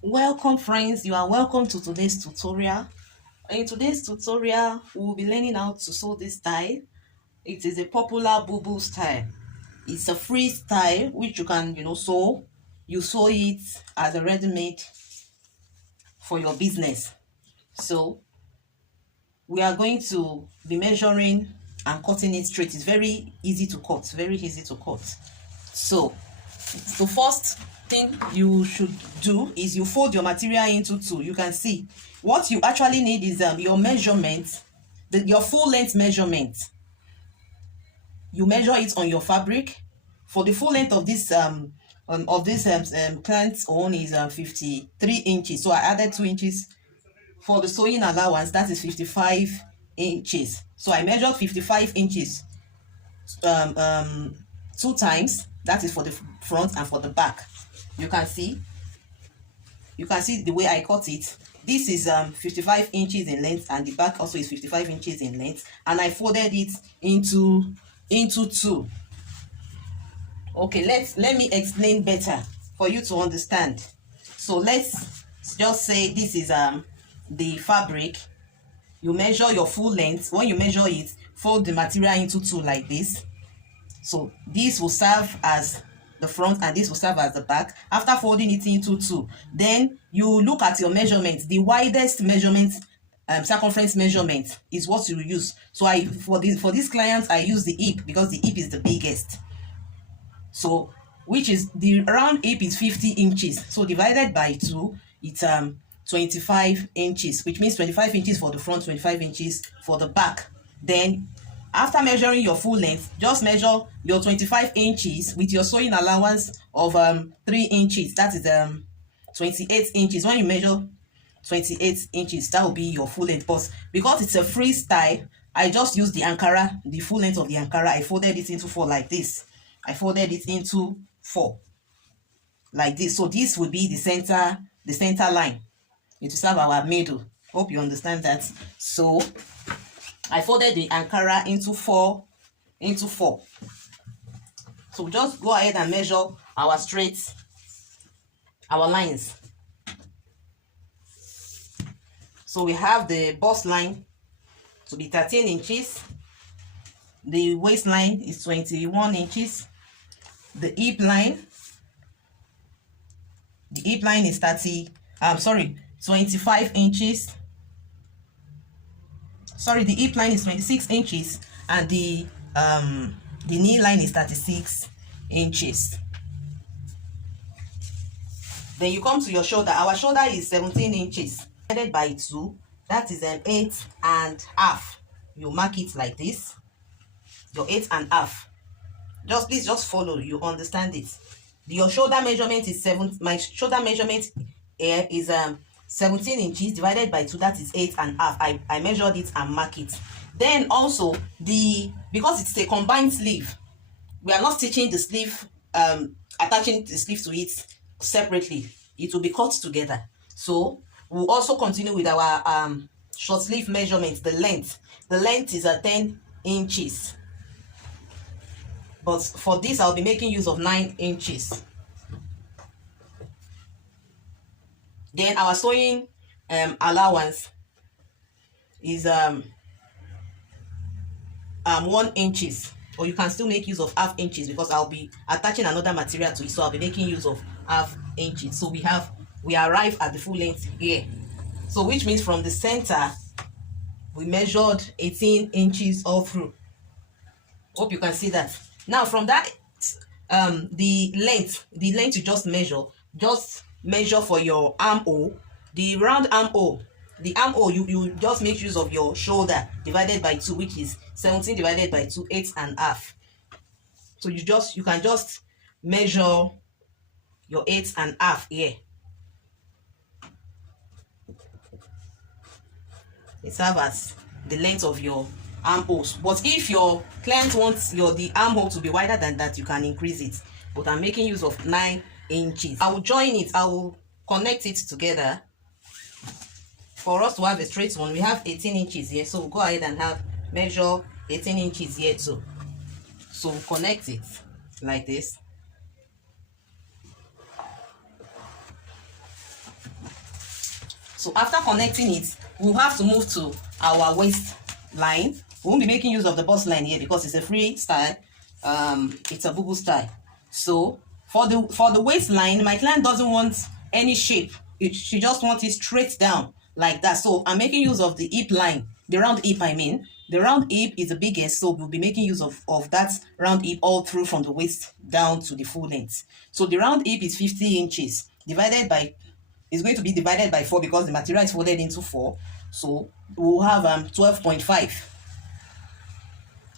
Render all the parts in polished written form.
Welcome friends, you are welcome to today's tutorial. In today's tutorial, we will be learning how to sew this style. It is a popular bubu style. It's a free style which you can, sew. You sew it as a ready-made for your business. So we are going to be measuring and cutting it straight. It's very easy to cut, very easy to cut. So the first thing you should do is you fold your material into two. You can see what you actually need is your measurement, your full length measurement. You measure it on your fabric. For the full length of this client's own is 53 inches. So I added 2 inches for the sewing allowance. That is 55 inches. So I measured 55 inches two times. That is for the front and for the back. You can see the way I cut it. This is 55 inches in length, and the back also is 55 inches in length, and I folded it into two. Okay, let me explain better for you to understand. So let's just say this is the fabric. You measure your full length. When you measure it, fold the material into two like this. So this will serve as the front and this will serve as the back. After folding it into two, then you look at your measurement. The widest measurement, circumference measurement, is what you use. So for this client, I use the hip because the hip is the biggest. So which is the round hip is 50 inches. So divided by 2, it's 25 inches, which means 25 inches for the front, 25 inches for the back. Then after measuring your full length, just measure your 25 inches with your sewing allowance of 3 inches. That is 28 inches. When you measure 28 inches, that will be your full length. But because it's a freestyle, I just use the Ankara, the full length of the Ankara. I folded it into 4 like this. I folded it into 4 like this. So this will be the center line. It will serve our middle. Hope you understand that. So I folded the Ankara into 4. So just go ahead and measure our lines. So we have the bust line to be 13 inches. The waistline is 21 inches. The hip line is 25 inches. Sorry, the hip line is 26 inches, and the knee line is 36 inches. Then you come to your shoulder. Our shoulder is 17 inches divided by 2. That is an 8.5. You mark it like this. Your 8.5. Please follow. You understand it. Your shoulder measurement is my shoulder measurement here is 17 inches divided by 2. That is 8.5. I measured it and mark it. Then also because it's a combined sleeve, we are not stitching the sleeve, attaching the sleeve to it separately. It will be cut together. So we'll also continue with our short sleeve measurement. The length is 10 inches, but for this I'll be making use of 9 inches. Then our sewing allowance is 1 inches, or you can still make use of half inches because I'll be attaching another material to it, so I'll be making use of half inches. So we arrive at the full length here. So which means from the center we measured 18 inches all through. Hope you can see that. Now from that the length you just measure for your armhole, the round armhole. The armhole, you just make use of your shoulder divided by 2, which is 17 divided by 2, 8.5. So you can just measure your 8.5 here. It serves as the length of your armholes. But if your client wants the armhole to be wider than that, you can increase it. But I'm making use of 9 inches. I will join it. I will connect it together. For us to have a straight one, we have 18 inches here. So we'll go ahead and measure 18 inches here too. So we'll connect it like this. So after connecting it, we'll have to move to our waistline. We won't be making use of the bust line here because it's a free style. It's a bubu style. So for the waistline, my client doesn't want any shape. She just wants it straight down like that. So I'm making use of the hip line, the round hip I mean. The round hip is the biggest, so we'll be making use of that round hip all through from the waist down to the full length. So the round hip is 50 inches divided by, it's going to be divided by 4 because the material is folded into 4. So we'll have 12.5.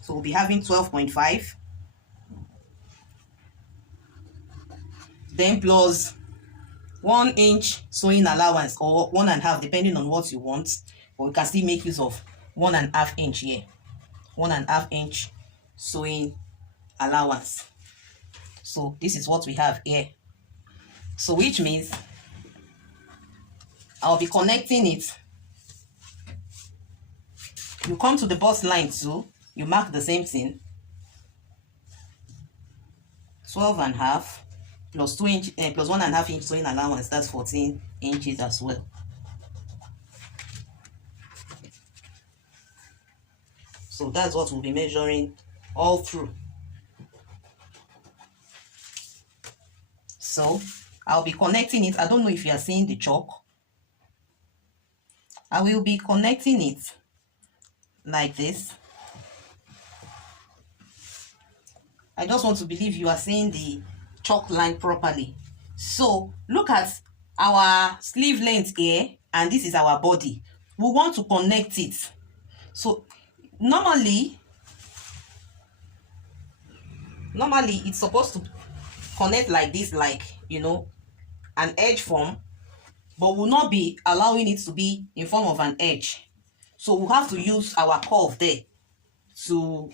So we'll be having 12.5. Then plus 1 inch sewing allowance or 1.5 depending on what you want. But we can still make use of 1.5 inch here. 1.5 inch sewing allowance. So this is what we have here. So which means I'll be connecting it. You come to the bust line too. You mark the same thing. 12.5 plus 2 inch plus 1.5 inch sewing allowance. That's 14 inches as well. So that's what we'll be measuring all through. So I'll be connecting it. I don't know if you are seeing the chalk. I will be connecting it like this. I just want to believe you are seeing the chalk line properly. So look at our sleeve length here, and this is our body. We want to connect it. So normally it's supposed to connect like this, like, you know, an edge form, but we'll not be allowing it to be in form of an edge. So we'll have to use our curve there to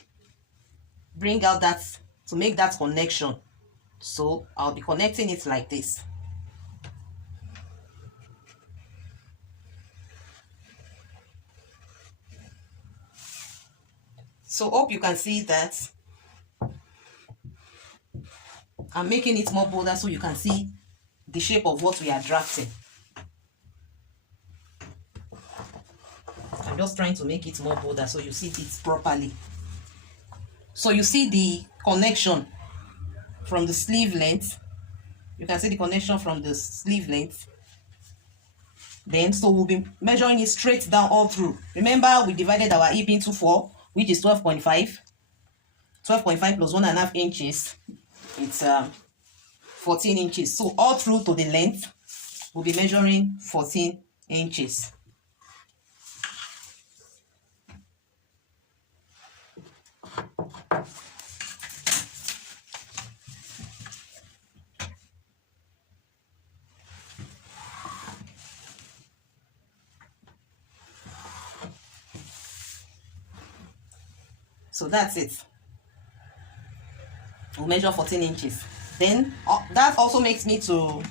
bring out that, to make that connection. So I'll be connecting it like this. So hope you can see that I'm making it more bolder so you can see the shape of what we are drafting. I'm just trying to make it more bolder so you see it properly. So you see the connection from the sleeve length. You can see the connection from the sleeve length. Then, so we'll be measuring it straight down all through. Remember, we divided our hip into 4, which is 12.5. 12.5 plus 1.5 inches. It's 14 inches. So all through to the length, we'll be measuring 14 inches. So that's it. We'll measure 14 inches. Then that also makes me to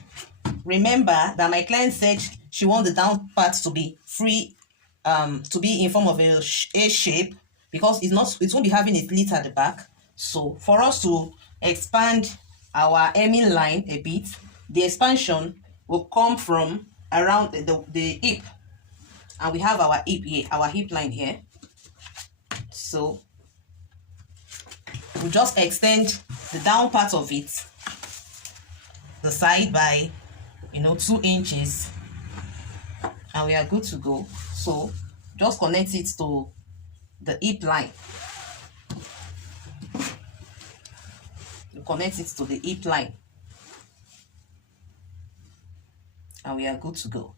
remember that my client said she wants the down part to be free, to be in form of a shape, because it won't be having a slit at the back. So for us to expand our hemming line a bit, the expansion will come from around the hip, and we have our hip here, our hip line here. So we'll just extend the down part of it, the side, by 2 inches, and we are good to go. So just connect it to the hip line. You connect it to the hip line, and we are good to go.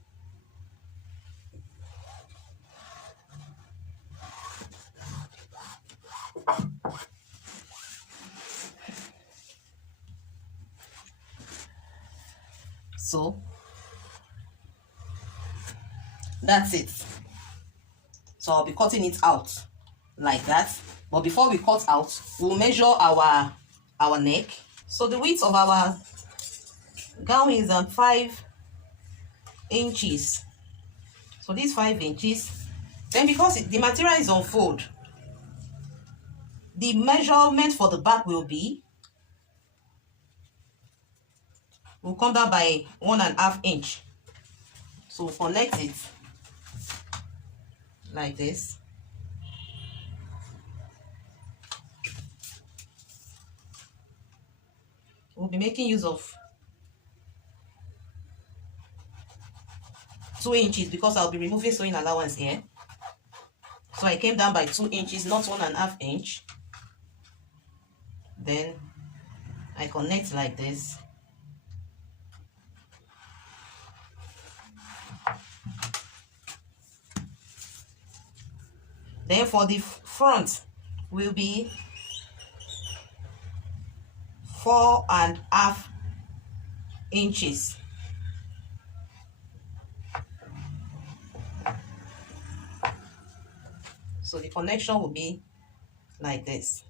So that's it. So I'll be cutting it out like that. But before we cut out, we'll measure our neck. So the width of our gown is 5 inches. So this 5 inches. Then because the material is on fold, the measurement for the back will come down by 1.5 inch. So connect it like this. We'll be making use of 2 inches because I'll be removing sewing allowance here. So I came down by 2 inches, not 1.5 inch. Then I connect like this. Then for the front will be 4.5 inches. So the connection will be like this.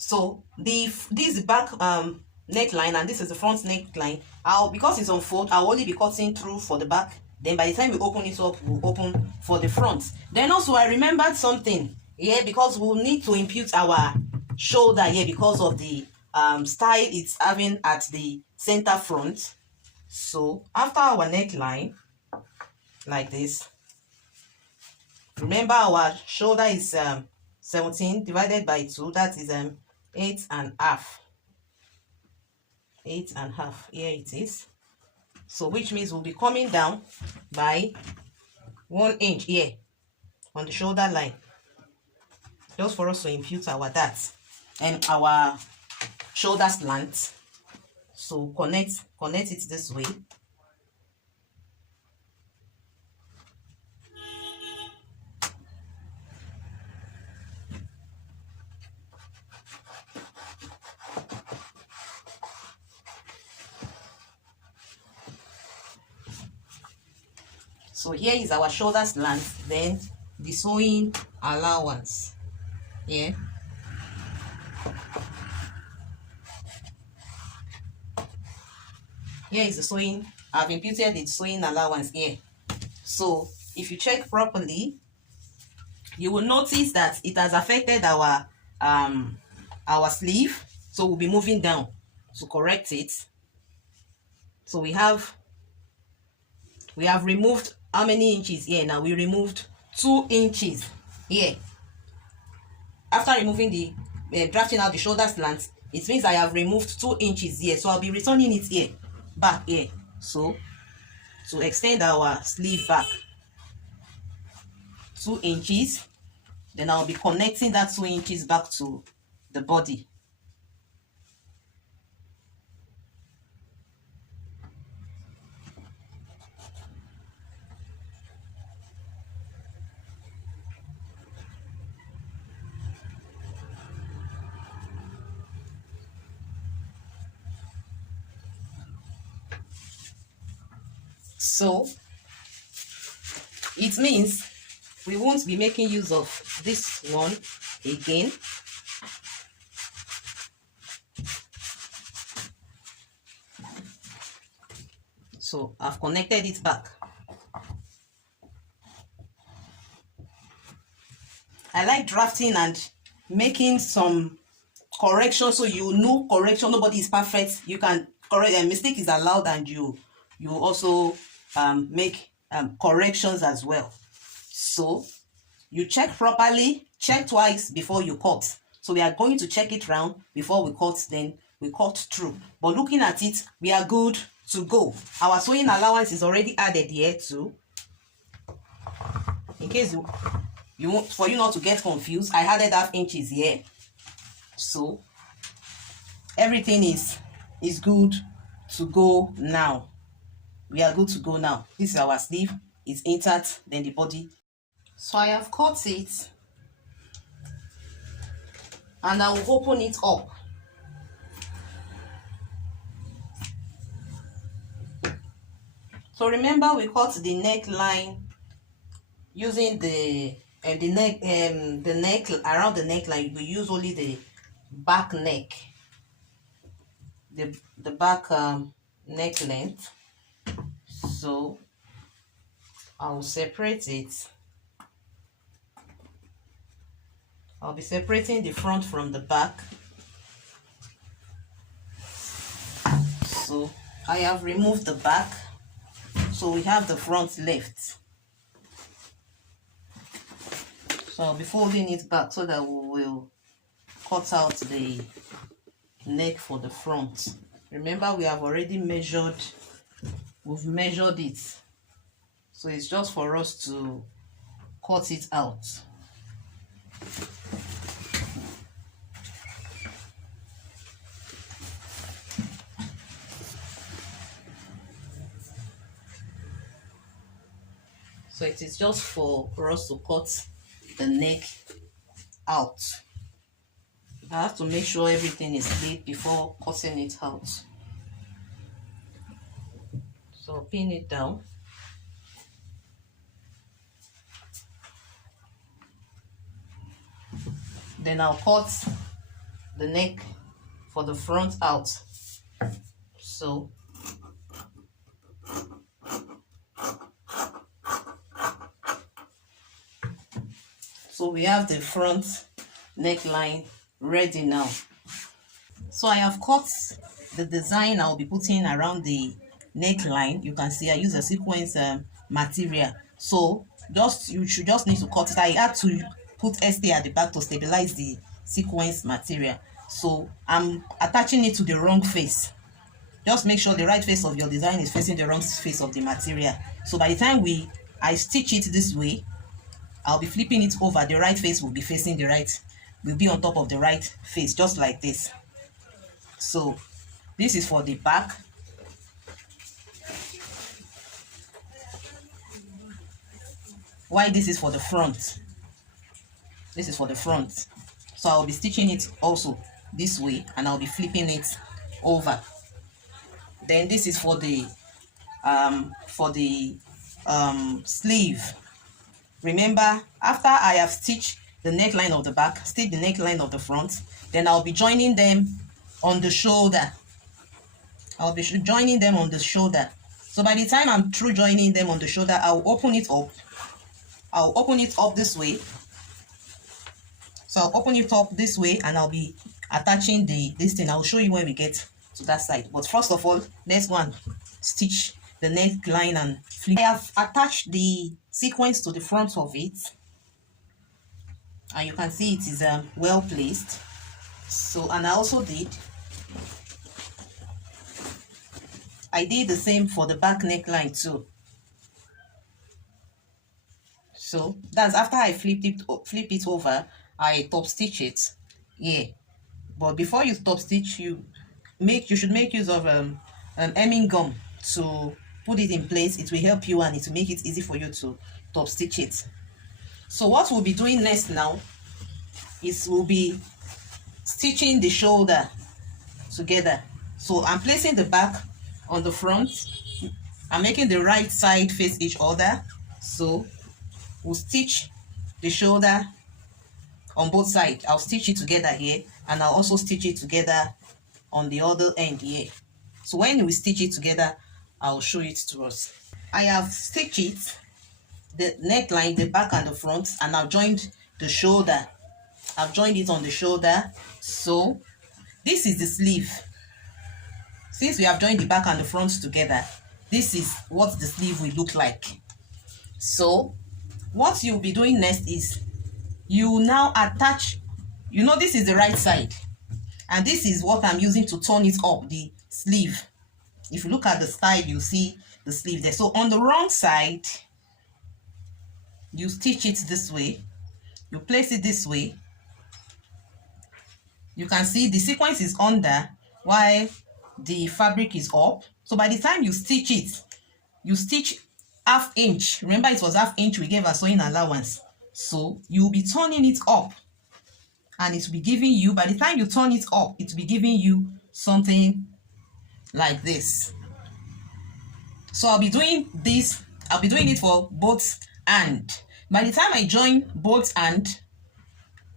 So this is back neckline, and this is the front neckline. Because it's on fold, I'll only be cutting through for the back. Then by the time we open it up, we'll open for the front. Then also I remembered something here, because we'll need to impute our shoulder here because of the style it's having at the center front. So after our neckline like this, remember our shoulder is 17 divided by 2, that is 8.5. 8.5, here it is. So which means we'll be coming down by 1 inch here on the shoulder line, just for us to impute our that and our shoulder slant. So connect it this way. So here is our shoulder slant, then the sewing allowance. Yeah. Here is the sewing. I've imputed the sewing allowance here. So if you check properly, you will notice that it has affected our sleeve. So we'll be moving down to correct it. So we have removed how many inches here now? We removed 2 inches here. After removing the drafting out the shoulder slant, it means I have removed 2 inches here. So I'll be returning it here, back here. So to extend our sleeve back 2 inches, then I'll be connecting that 2 inches back to the body. So it means we won't be making use of this one again. So I've connected it back. I like drafting and making some correction, so you know correction. Nobody is perfect. You can correct, a mistake is allowed, and you also make corrections as well. So you check properly, check twice before you cut. So we are going to check it round before we cut, then we cut through. But looking at it, we are good to go. Our sewing allowance is already added here too. In case you want, for you not to get confused, I added 1/2 inches here. So everything is good to go now. We are good to go now. This is our sleeve. It's intact, then the body. So I have cut it, and I will open it up. So remember, we cut the neckline using the neck around the neckline. We use only the back neck, the back neck length. So I'll separate it. I'll be separating the front from the back. So I have removed the back, so we have the front left. So I'll be folding it back so that we will cut out the neck for the front. Remember, we have already measured, we've measured it, so it's just for us to cut it out. So it is just for us to cut the neck out. I have to make sure everything is laid before cutting it out. So pin it down. Then I'll cut the neck for the front out. So we have the front neckline ready now. So I have cut the design I'll be putting around the neckline. You can see I use a sequence material. So you should just need to cut it. I had to put ST at the back to stabilize the sequence material. So I'm attaching it to the wrong face. Just make sure the right face of your design is facing the wrong face of the material. So by the time I stitch it this way, I'll be flipping it over. The right face will be facing the right, will be on top of the right face, just like this. So this is for the back. Why this is for the front? This is for the front. So I'll be stitching it also this way, and I'll be flipping it over. Then this is for the sleeve. Remember, after I have stitched the neckline of the back, stitch the neckline of the front, then I'll be joining them on the shoulder. I'll be joining them on the shoulder. So by the time I'm through joining them on the shoulder, I'll open it up. I'll open it up this way. So I'll open it up this way, and I'll be attaching this thing. I'll show you when we get to that side. But first of all, let's go and stitch the neckline and flip. I have attached the sequence to the front of it, and you can see it is well placed. So, and I did the same for the back neckline too. So that's after I flip it over, I top stitch it. Yeah, but before you top stitch, you should make use of hemming gum to put it in place. It will help you, and it will make it easy for you to top stitch it. So what we'll be doing next now is we'll be stitching the shoulder together. So I'm placing the back on the front. I'm making the right side face each other. So we'll stitch the shoulder on both sides. I'll stitch it together here, and I'll also stitch it together on the other end here. So when we stitch it together, I'll show it to us. I have stitched it, the neckline, the back and the front, and I've joined the shoulder. I've joined it on the shoulder. So this is the sleeve. Since we have joined the back and the front together, this is what the sleeve will look like. So what you'll be doing next is you now attach, this is the right side, and this is what I'm using to turn it up, the sleeve. If you look at the side, you see the sleeve there. So on the wrong side, you stitch it this way, you place it this way. You can see the sequence is under while the fabric is up. So by the time you stitch it, you stitch ½ inch. Remember, it was ½ inch we gave a sewing allowance. So you'll be turning it up, and it will be giving you, by the time you turn it up, it will be giving you something like this. So I'll be doing this, I'll be doing it for both and. By the time I join both and,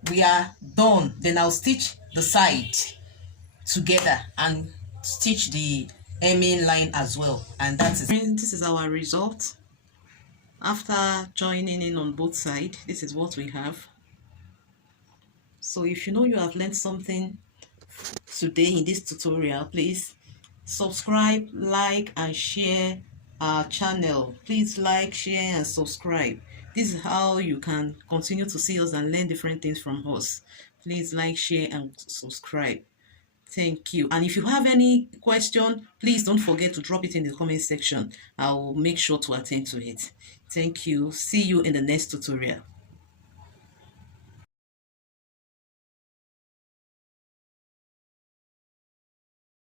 we are done. Then I'll stitch the side together and stitch the hemming line as well. And that's it. This is our result. After joining in on both sides, this is what we have. So if you know you have learned something today in this tutorial, please subscribe, like and share our channel. Please like, share and subscribe. This is how you can continue to see us and learn different things from us. Please like, share and subscribe. Thank you. And if you have any question, please don't forget to drop it in the comment section. I will make sure to attend to it. Thank you. See you in the next tutorial.